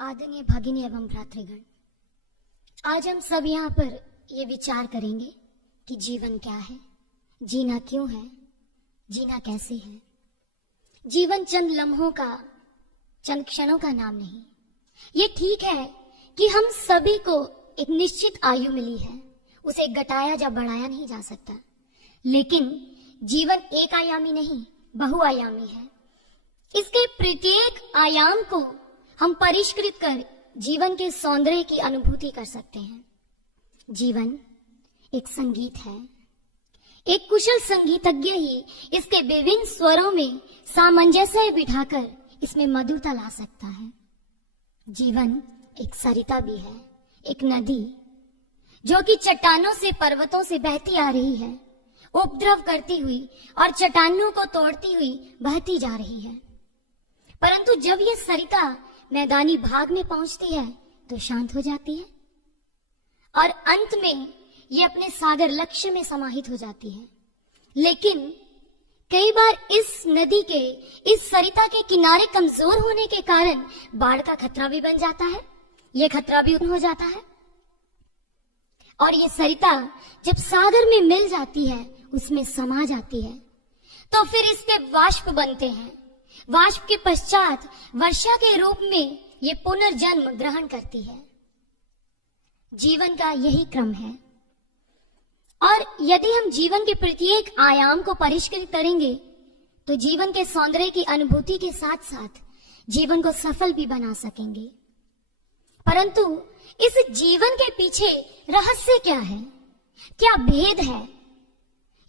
आदरणीय भगिनी एवं भ्रातृगण, आज हम सब यहाँ पर ये विचार करेंगे कि जीवन क्या है, जीना क्यों है, जीना कैसे है। जीवन चंद लम्हों का, चंद क्षणों का नाम नहीं। ये ठीक है कि हम सभी को एक निश्चित आयु मिली है, उसे घटाया या बढ़ाया नहीं जा सकता, लेकिन जीवन एक आयामी नहीं, बहुआयामी है। इसके प्रत्येक आयाम को हम परिष्कृत कर जीवन के सौंदर्य की अनुभूति कर सकते हैं। जीवन एक संगीत है। एक कुशल संगीतज्ञ ही इसके विभिन्न स्वरों में सामंजस्य बिठाकर इसमें मधुरता ला सकता है। जीवन एक सरिता भी है, एक नदी जो कि चट्टानों से, पर्वतों से बहती आ रही है, उपद्रव करती हुई और चट्टानों को तोड़ती हुई बहती जा रही है। परंतु जब ये सरिता मैदानी भाग में पहुंचती है तो शांत हो जाती है और अंत में ये अपने सागर लक्ष्य में समाहित हो जाती है। लेकिन कई बार इस नदी के, इस सरिता के किनारे कमजोर होने के कारण बाढ़ का खतरा भी बन जाता है, ये खतरा भी उत्पन्न हो जाता है। और ये सरिता जब सागर में मिल जाती है, उसमें समा जाती है, तो फिर इसके वाष्प बनते हैं। वाष्प के पश्चात वर्षा के रूप में ये पुनर्जन्म ग्रहण करती है। जीवन का यही क्रम है। और यदि हम जीवन के प्रत्येक आयाम को परिष्कृत करेंगे तो जीवन के सौंदर्य की अनुभूति के साथ साथ जीवन को सफल भी बना सकेंगे। परंतु इस जीवन के पीछे रहस्य क्या है, क्या भेद है?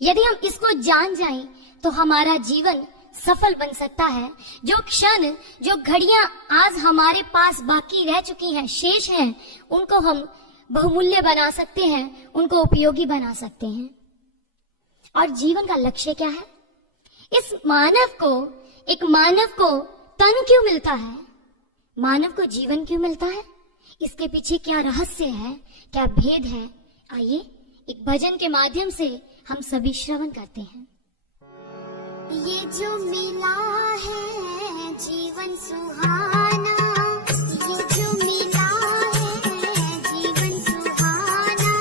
यदि हम इसको जान जाएं तो हमारा जीवन सफल बन सकता है। जो क्षण, जो घड़ियां आज हमारे पास बाकी रह चुकी हैं, शेष हैं, उनको हम बहुमूल्य बना सकते हैं, उनको उपयोगी बना सकते हैं। और जीवन का लक्ष्य क्या है? इस एक मानव को तन क्यों मिलता है? मानव को जीवन क्यों मिलता है? इसके पीछे क्या रहस्य है, क्या भेद है? आइए एक भजन के माध्यम से हम सभी श्रवण करते हैं। ये जो मिला है जीवन सुहाना, ये जो मिला है जीवन सुहाना,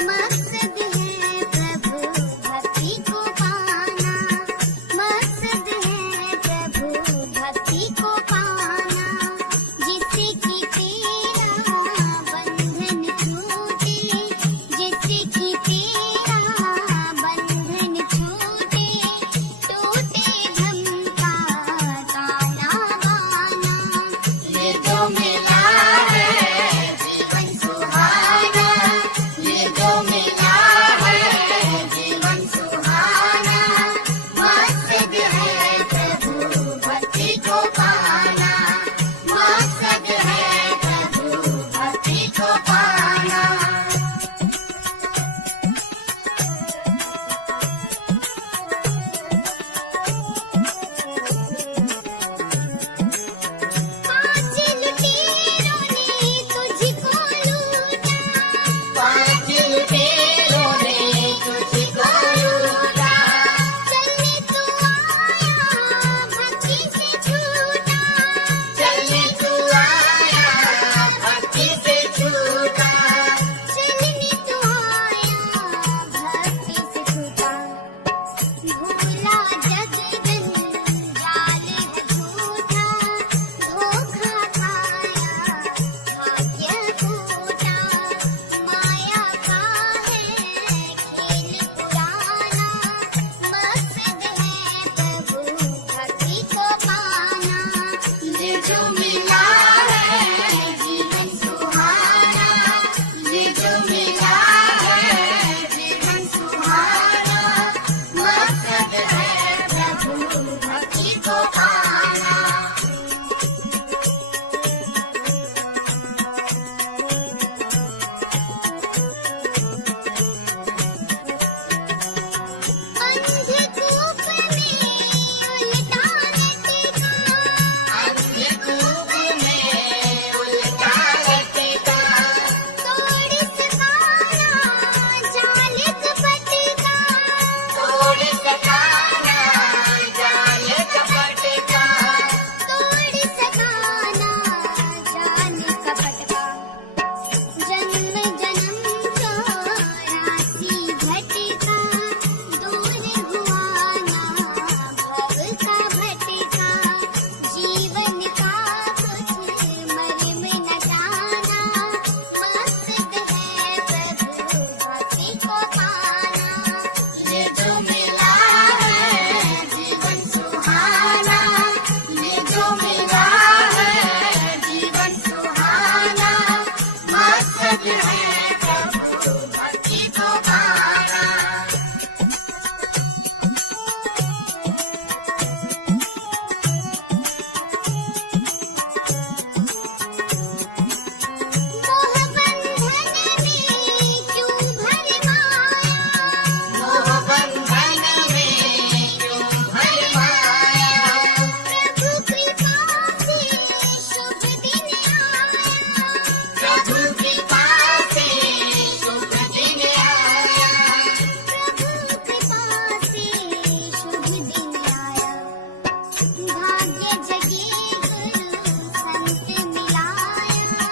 मकसद है प्रभु भक्ति को पाना, मकसद है प्रभु भक्ति को पाना, जिससे कि तेरा बंधन छूटे, जिससे कि तेरा बंधन छूटे, टूटे धम का भाग्य जगे गुरु संत मिलाया,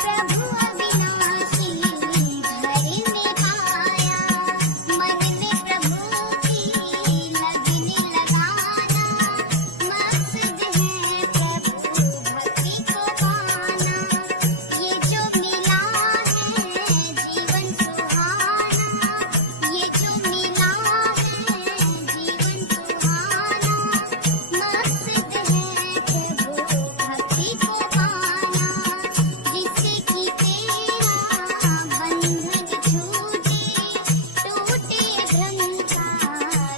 प्रभु अविनाशी घर में पाया। मन में प्रभु की लगन लगाना, मकसद है प्रभु भक्ति को पाना। ये जो मिला है जीवन सुहाना, ये जो मिला है जीवन सुहाना, मकसद है प्रभु भक्ति को पाना। जिससे कि तेरा बंधन छूटे, टूटे भ्रम का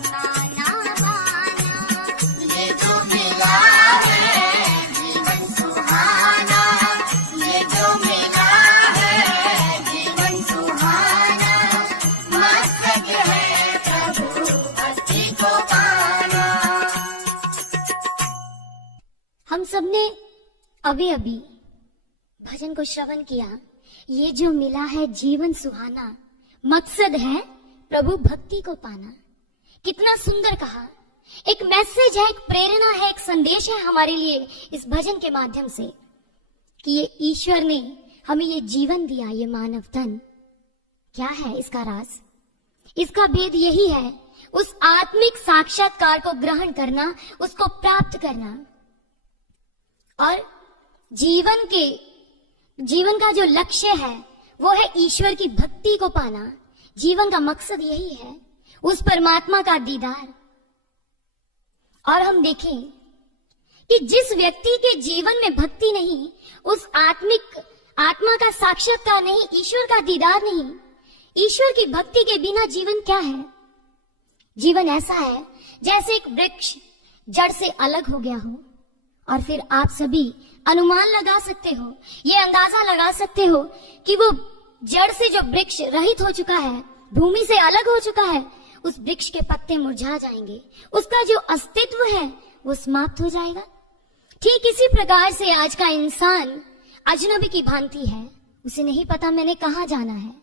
ताना बाना। ये जो मिला है जीवन सुहाना, ये जो मिला है जीवन सुहाना, मकसद है प्रभु भक्ति को पाना। हम सबने अभी अभी भजन को श्रवण किया। ये जो मिला है जीवन सुहाना, मकसद है प्रभु भक्ति को पाना। कितना सुंदर कहा। एक मैसेज है, एक प्रेरणा है, एक संदेश है हमारे लिए इस भजन के माध्यम से कि ये ईश्वर ने हमें ये जीवन दिया, ये मानव तन। क्या है इसका राज? इसका भेद यही है, उस आत्मिक साक्षात्कार को ग्रहण करना, उसको प्राप्त करना। और जीवन का जो लक्ष्य है वो है ईश्वर की भक्ति को पाना। जीवन का मकसद यही है, उस परमात्मा का दीदार। और हम देखें कि जिस व्यक्ति के जीवन में भक्ति नहीं, उस आत्मा का साक्षात्कार नहीं, ईश्वर का दीदार नहीं, ईश्वर की भक्ति के बिना जीवन क्या है? जीवन ऐसा है जैसे एक वृक्ष जड़ से अलग हो गया हो, और फिर आप सभी अनुमान लगा सकते हो, ये अंदाजा लगा सकते हो कि वो जड़ से जो वृक्ष रहित हो चुका है, भूमि से अलग हो चुका है, उस वृक्ष के पत्ते मुरझा जाएंगे, उसका जो अस्तित्व है वो समाप्त हो जाएगा। ठीक इसी प्रकार से आज का इंसान अजनबी की भांति है, उसे नहीं पता मैंने कहाँ जाना है।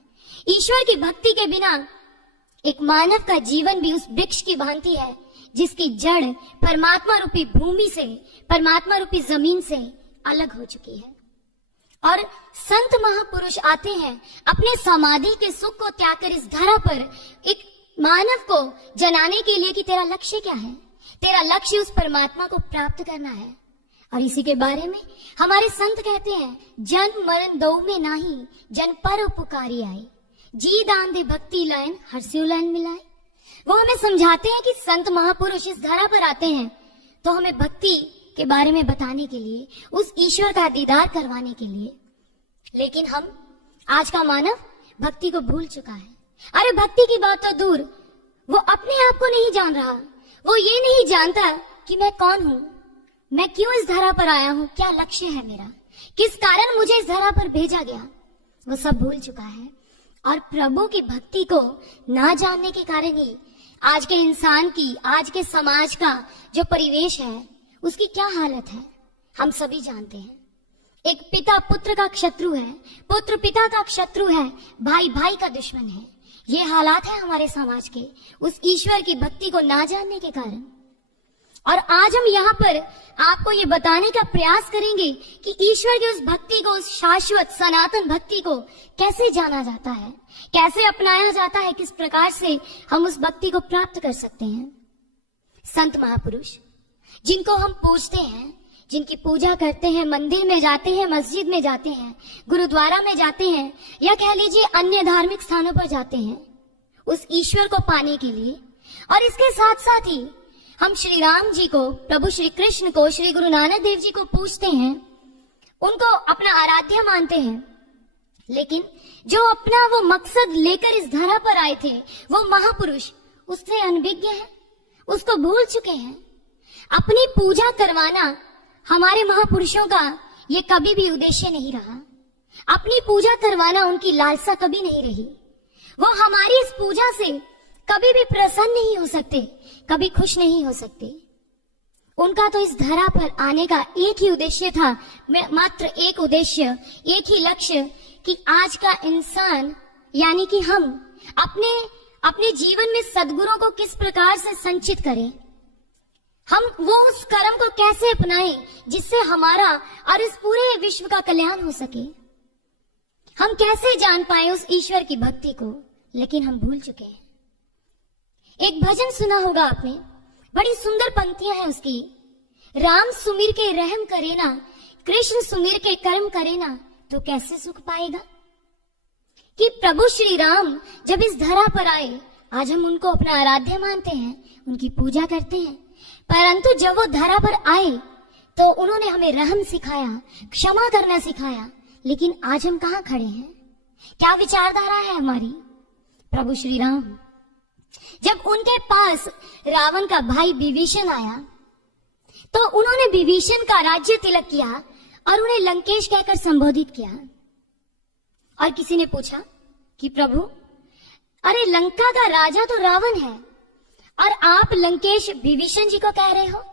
ईश्वर की भक्ति के बिना एक मानव का जीवन भी उस वृक्ष की भांति है जिसकी जड़ परमात्मा रूपी भूमि से, परमात्मा रूपी जमीन से अलग हो चुकी है। और संत महापुरुष आते हैं अपने समाधि के सुख को त्याग कर इस धरा पर एक मानव को जनाने के लिए कि तेरा लक्ष्य क्या है? तेरा लक्ष्य उस परमात्मा को प्राप्त करना है। और इसी के बारे में हमारे संत कहते हैं, जन्म मरण दो में नाही, जन पर पुकारी आई, जी दान दे भक्ति लाइन हर्ष्यु लाइन मिलाए। वो हमें समझाते हैं कि संत महापुरुष इस धरा पर आते हैं तो हमें भक्ति के बारे में बताने के लिए, उस ईश्वर का दीदार करवाने के लिए। लेकिन हम आज का मानव भक्ति को भूल चुका है। अरे भक्ति की बात तो दूर, वो अपने आप को नहीं जान रहा, वो ये नहीं जानता कि मैं कौन हूँ, मैं क्यों इस धरा पर आया हूँ, क्या लक्ष्य है मेरा, किस कारण मुझे इस धरा पर भेजा गया, वो सब भूल चुका है। और प्रभु की भक्ति को ना जानने के कारण ही आज के इंसान की, आज के समाज का जो परिवेश है उसकी क्या हालत है हम सभी जानते हैं। एक पिता पुत्र का शत्रु है, पुत्र पिता का शत्रु है, भाई भाई का दुश्मन है। ये हालात है हमारे समाज के, उस ईश्वर की भक्ति को ना जानने के कारण। और आज हम यहाँ पर आपको ये बताने का प्रयास करेंगे कि ईश्वर की उस भक्ति को, उस शाश्वत सनातन भक्ति को कैसे जाना जाता है, कैसे अपनाया जाता है, किस प्रकार से हम उस भक्ति को प्राप्त कर सकते हैं। संत महापुरुष जिनको हम पूजते हैं, जिनकी पूजा करते हैं, मंदिर में जाते हैं, मस्जिद में जाते हैं, गुरुद्वारा में जाते हैं, या कह लीजिए अन्य धार्मिक स्थानों पर जाते हैं उस ईश्वर को पाने के लिए। और इसके साथ साथ ही हम श्री राम जी को, प्रभु श्री कृष्ण को, श्री गुरु नानक देव जी को पूजते हैं, उनको अपना आराध्य मानते हैं। लेकिन जो अपना वो मकसद लेकर इस धरा पर आए थे, वो महापुरुष उससे अनभिज्ञ है, उसको भूल चुके हैं। अपनी पूजा करवाना हमारे महापुरुषों का ये कभी भी उद्देश्य नहीं रहा। अपनी पूजा करवाना उनकी लालसा कभी नहीं रही। वो हमारी इस पूजा से कभी भी प्रसन्न नहीं हो सकते, कभी खुश नहीं हो सकते। उनका तो इस धरा पर आने का एक ही उद्देश्य था, मात्र एक उद्देश्य, एक ही लक्ष्य, कि आज का इंसान यानी कि हम अपने जीवन में सद्गुणों को किस प्रकार से संचित करें, हम वो उस कर्म को कैसे अपनाएं जिससे हमारा और इस पूरे विश्व का कल्याण हो सके। हम कैसे जान पाए उस ईश्वर की भक्ति को, लेकिन हम भूल चुके हैं। एक भजन सुना होगा आपने, बड़ी सुंदर पंक्तियां हैं उसकी। राम सुमिर के रहम करे ना, कृष्ण सुमिर के कर्म करे ना, तो कैसे सुख पाएगा। कि प्रभु श्री राम जब इस धरा पर आए, आज हम उनको अपना आराध्य मानते हैं, उनकी पूजा करते हैं, परंतु जब वो धरा पर आए तो उन्होंने हमें रहम सिखाया, क्षमा करना सिखाया। लेकिन आज हम कहाँ खड़े हैं, क्या विचारधारा है हमारी। प्रभु श्री राम जब उनके पास रावण का भाई विभीषण आया तो उन्होंने विभीषण का राज्य तिलक किया और उन्हें लंकेश कहकर संबोधित किया। और किसी ने पूछा कि प्रभु, अरे लंका का राजा तो रावण है और आप लंकेश विभीषण जी को कह रहे हो।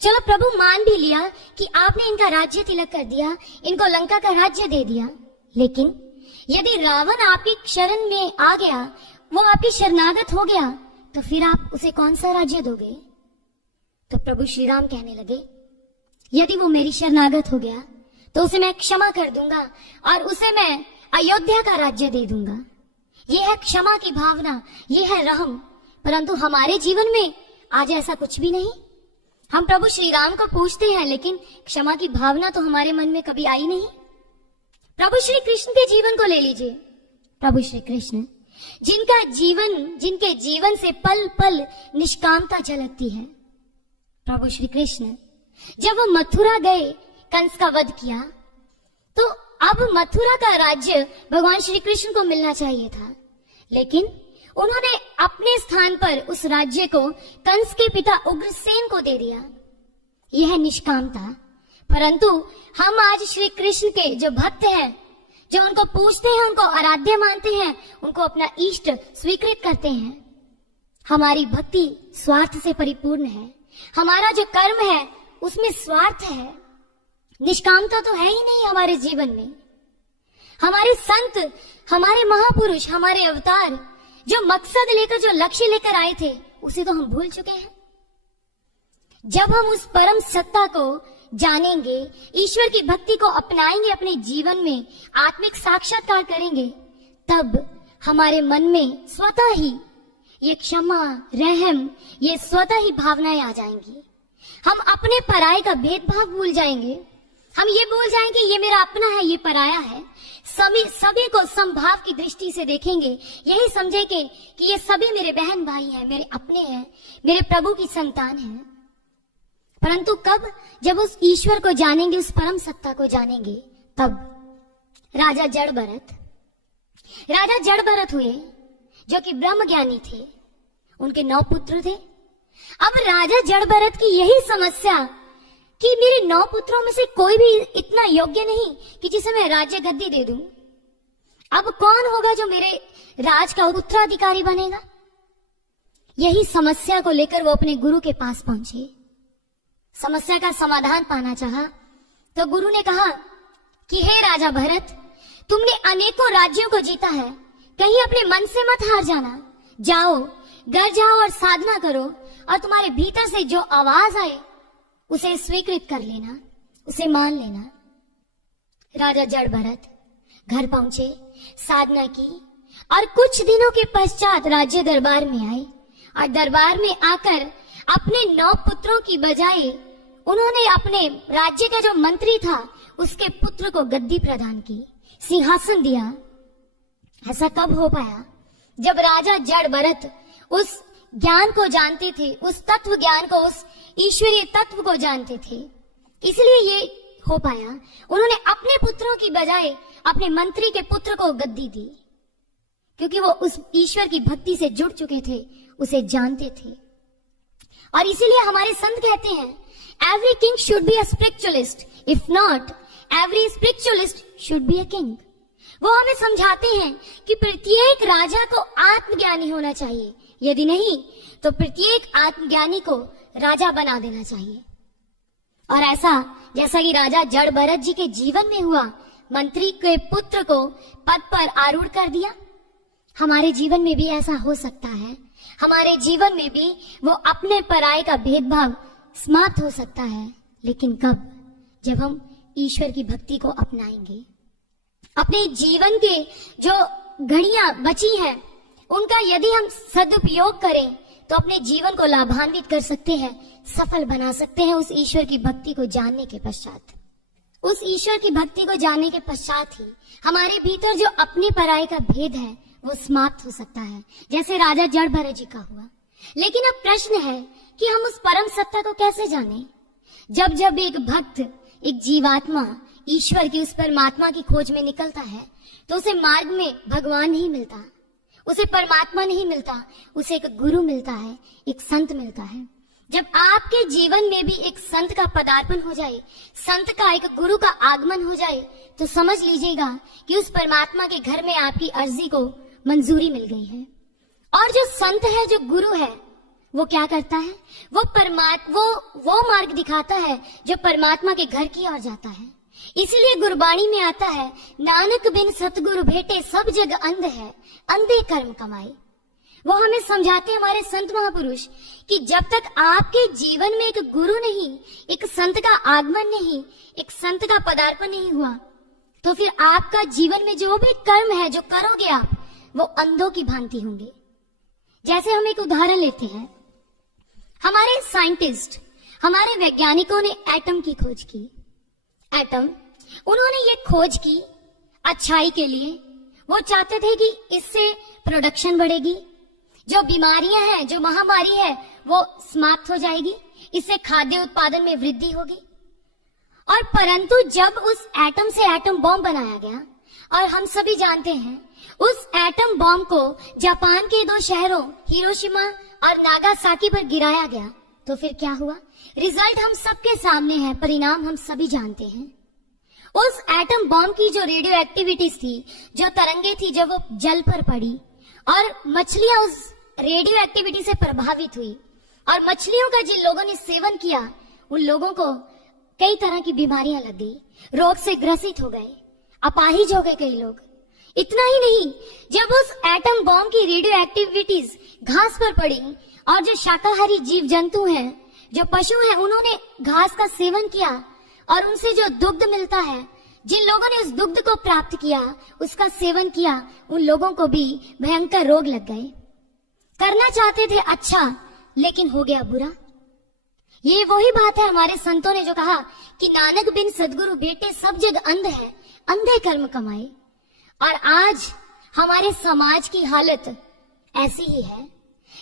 चलो प्रभु, मान भी लिया कि आपने इनका राज्य तिलक कर दिया, इनको लंका का राज्य दे दिया, लेकिन यदि रावण आपकी शरण में आ गया, वो आपकी शरणागत हो गया, तो फिर आप उसे कौन सा राज्य दोगे। तो प्रभु श्री राम कहने लगे, यदि वो मेरी शरणागत हो गया तो उसे मैं क्षमा कर दूंगा और उसे मैं अयोध्या का राज्य दे दूंगा। ये है क्षमा की भावना, ये है रहम। परंतु हमारे जीवन में आज ऐसा कुछ भी नहीं। हम प्रभु श्री राम को पूछते हैं, लेकिन क्षमा की भावना तो हमारे मन में कभी आई नहीं। प्रभु श्री कृष्ण के जीवन को ले लीजिए। प्रभु श्री कृष्ण जिनके जीवन से पल पल निष्कामता झलकती है। प्रभु श्री कृष्ण जब वो मथुरा गए, कंस का वध किया, तो अब मथुरा का राज्य भगवान श्री कृष्ण को मिलना चाहिए था, लेकिन उन्होंने अपने स्थान पर उस राज्य को कंस के पिता उग्रसेन को दे दिया। यह है निष्कामता। परंतु हम आज श्री कृष्ण के जो भक्त हैं, जो उनको पूछते हैं, उनको आराध्य मानते हैं, उनको अपना इष्ट स्वीकृत करते हैं, हमारी भक्ति स्वार्थ से परिपूर्ण है। हमारा जो कर्म है उसमें स्वार्थ है, निष्कामता तो है ही नहीं हमारे जीवन में। हमारे संत, हमारे महापुरुष, हमारे अवतार जो मकसद लेकर, जो लक्ष्य लेकर आए थे, उसे तो हम भूल चुके हैं। जब हम उस परम सत्ता को जानेंगे, ईश्वर की भक्ति को अपनाएंगे, अपने जीवन में आत्मिक साक्षात्कार करेंगे, तब हमारे मन में स्वतः ही ये क्षमा, रहम, ये स्वतः ही भावनाएं आ जाएंगी। हम अपने पराये का भेदभाव भूल जाएंगे। हम ये भूल जाएंगे ये मेरा अपना है, ये पराया है। सभी को समभाव की दृष्टि से देखेंगे, यही समझेंगे कि ये सभी मेरे बहन भाई हैं, मेरे अपने हैं, मेरे प्रभु की संतान हैं। परंतु कब? जब उस ईश्वर को जानेंगे, उस परम सत्ता को जानेंगे, तब। राजा जड़ भरत हुए, जो कि ब्रह्म ज्ञानी थे। उनके 9 पुत्र थे। अब राजा जड़ भरत की यही समस्या कि मेरे 9 पुत्रों में से कोई भी इतना योग्य नहीं कि जिसे मैं राज्य गद्दी दे दूं। अब कौन होगा जो मेरे राज का उत्तराधिकारी बनेगा? यही समस्या को लेकर वो अपने गुरु के पास पहुंचे। समस्या का समाधान पाना चाहा तो गुरु ने कहा कि हे राजा भरत, तुमने अनेकों राज्यों को जीता है, कहीं अपने मन से मत हार जाना। जाओ, घर जाओ और साधना करो, और तुम्हारे भीतर से जो आवाज आए उसे स्वीकृत कर लेना, उसे मान लेना। राजा जड़ भरत घर पहुंचे, साधना की, और कुछ दिनों के पश्चात राज्य दरबार में आए। और दरबार में आकर अपने 9 पुत्रों की बजाय उन्होंने अपने राज्य का जो मंत्री था उसके पुत्र को गद्दी प्रदान की, सिंहासन दिया। ऐसा कब हो पाया? जब राजा जड़ भरत उस ज्ञान को जानते थे, उस तत्व ज्ञान को, उस ईश्वरीय तत्व को जानते थे, इसलिए ये हो पाया। उन्होंने अपने पुत्रों की बजाय अपने मंत्री के पुत्र को गद्दी दी, क्योंकि वो उस ईश्वर की भक्ति से जुड़ चुके थे, उसे जानते थे। और इसीलिए हमारे संत कहते हैं, every king should be a spiritualist, if not every spiritualist should be a king. वो हमें समझाते हैं कि प्रत्येक राजा को आत्मज्ञानी होना चाहिए, यदि नहीं तो प्रत्येक आत्मज्ञानी को राजा बना देना चाहिए। और ऐसा जैसा कि राजा जड़ भरत जी के जीवन में हुआ, मंत्री के पुत्र को पद पर आरूढ़ कर दिया, हमारे जीवन में भी ऐसा हो सकता है। हमारे जीवन में भी वो अपने पराये का भेदभाव समाप्त हो सकता है, लेकिन कब? जब हम ईश्वर की भक्ति को अपनाएंगे। अपने जीवन के जो घड़ियां बची हैं उनका यदि हम सदुपयोग करें तो अपने जीवन को लाभान्वित कर सकते हैं, सफल बना सकते हैं उस ईश्वर की भक्ति को जानने के पश्चात। उस ईश्वर की भक्ति को जानने के पश्चात ही हमारे भीतर जो अपने पराये का भेद है वो समाप्त हो सकता है, जैसे राजा जड़भरत जी का हुआ। लेकिन अब प्रश्न है कि हम उस परम सत्ता को कैसे जानें? जब जब एक भक्त, एक जीवात्मा ईश्वर की, उस परमात्मा की खोज में निकलता है तो उसे मार्ग में भगवान नहीं मिलता, उसे परमात्मा नहीं मिलता, उसे एक गुरु मिलता है, एक संत मिलता है। जब आपके जीवन में भी एक संत का पदार्पण हो जाए, संत का, एक गुरु का आगमन हो जाए, तो समझ लीजिएगा कि उस परमात्मा के घर में आपकी अर्जी को मंजूरी मिल गई है। और जो संत है, जो गुरु है, वो क्या करता है? वो मार्ग दिखाता है जो परमात्मा के घर की ओर जाता है। इसलिए गुरबाणी में आता है, नानक बिन सतगुरु भेटे सब जग अंध है, अंधे कर्म कमाए। वो हमें समझाते हैं, हमारे संत महापुरुष, कि जब तक आपके जीवन में एक गुरु नहीं, एक संत का आगमन नहीं, एक संत का पदार्पण नहीं हुआ, तो फिर आपका जीवन में जो भी कर्म है, जो करोगे आप, वो अंधों की भांति होंगे। जैसे हम एक उदाहरण लेते हैं, हमारे साइंटिस्ट, हमारे वैज्ञानिकों ने एटम की खोज की। एटम, उन्होंने ये खोज की अच्छाई के लिए। वो चाहते थे कि इससे प्रोडक्शन बढ़ेगी, जो बीमारियां हैं, जो महामारी है, वो समाप्त हो जाएगी, इससे खाद्य उत्पादन में वृद्धि होगी। और परंतु जब उस एटम से एटम बॉम्ब बनाया गया, और हम सभी जानते हैं उस एटम बॉम्ब को जापान के 2 शहरों हिरोशिमा और नागासाकी पर गिराया गया, तो फिर क्या हुआ? रिजल्ट हम सबके सामने है, परिणाम हम सभी जानते हैं। उस एटम बॉम्ब की जो रेडियो एक्टिविटीज थी, जो तरंगे थी, जब वो जल पर पड़ी और मछलियां उस रेडियो एक्टिविटी से प्रभावित हुई, और मछलियों का जिन लोगों ने सेवन किया, उन लोगों को कई तरह की बीमारियां लग गई, रोग से ग्रसित हो गए, अपाहिज हो गए कई लोग। इतना ही नहीं, जब उस एटम बॉम्ब की रेडियो एक्टिविटीज घास पर पड़ी और जो शाकाहारी जीव जंतु हैं, जो पशु हैं, उन्होंने घास का सेवन किया और उनसे जो दुग्ध मिलता है, जिन लोगों ने उस दुग्ध को प्राप्त किया, उसका सेवन किया, उन लोगों को भी भयंकर रोग लग गए। करना चाहते थे अच्छा, लेकिन हो गया बुरा। ये वही बात है हमारे संतों ने जो कहा कि नानक बिन सदगुरु भेटे सब जग अंध है, अंधे कर्म कमाए। और आज हमारे समाज की हालत ऐसी ही है।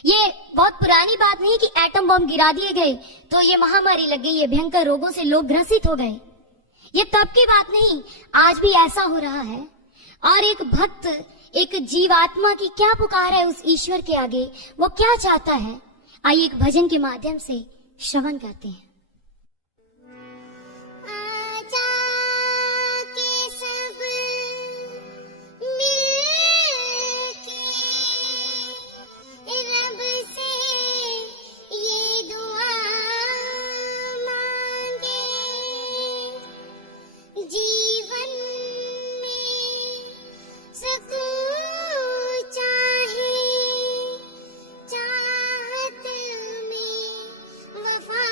ये बहुत पुरानी बात नहीं कि एटम बम गिरा दिए गए तो ये महामारी लग गई, ये भयंकर रोगों से लोग ग्रसित हो गए। ये तब की बात नहीं, आज भी ऐसा हो रहा है। और एक भक्त, एक जीवात्मा की क्या पुकार है उस ईश्वर के आगे, वो क्या चाहता है, आइए एक भजन के माध्यम से श्रवण करते हैं। चाहत में वफा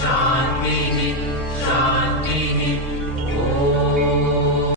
शांति